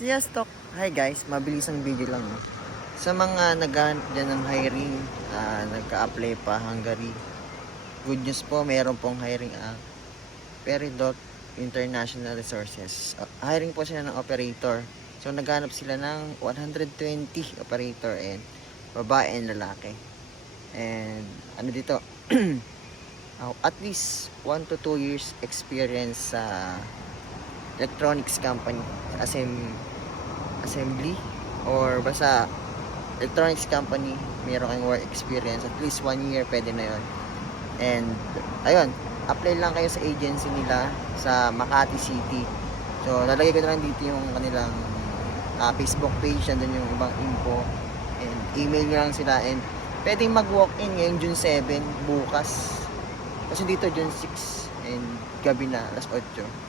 Siya stock. Hi guys, mabilis ang video lang. No? Sa mga naghahanap dyan ng hiring, nagka-apply pa Hungary. Good news po, mayroon pong hiring Peridot International Resources. Hiring po sila ng operator. So naghanap sila ng 120 operator and babae and lalaki. And ano dito? At least 1 to 2 years experience sa electronics company, assembly or basta electronics company, meron kayong work experience at least 1 year, pwede na yon. And ayun, apply lang kayo sa agency nila sa Makati City. So lalagay ko na lang dito yung kanilang Facebook page, nandun yung ibang info, and email nyo lang sila, and pwedeng mag walk in ngayong June 7 bukas, kasi dito June 6 and gabi na, alas 8.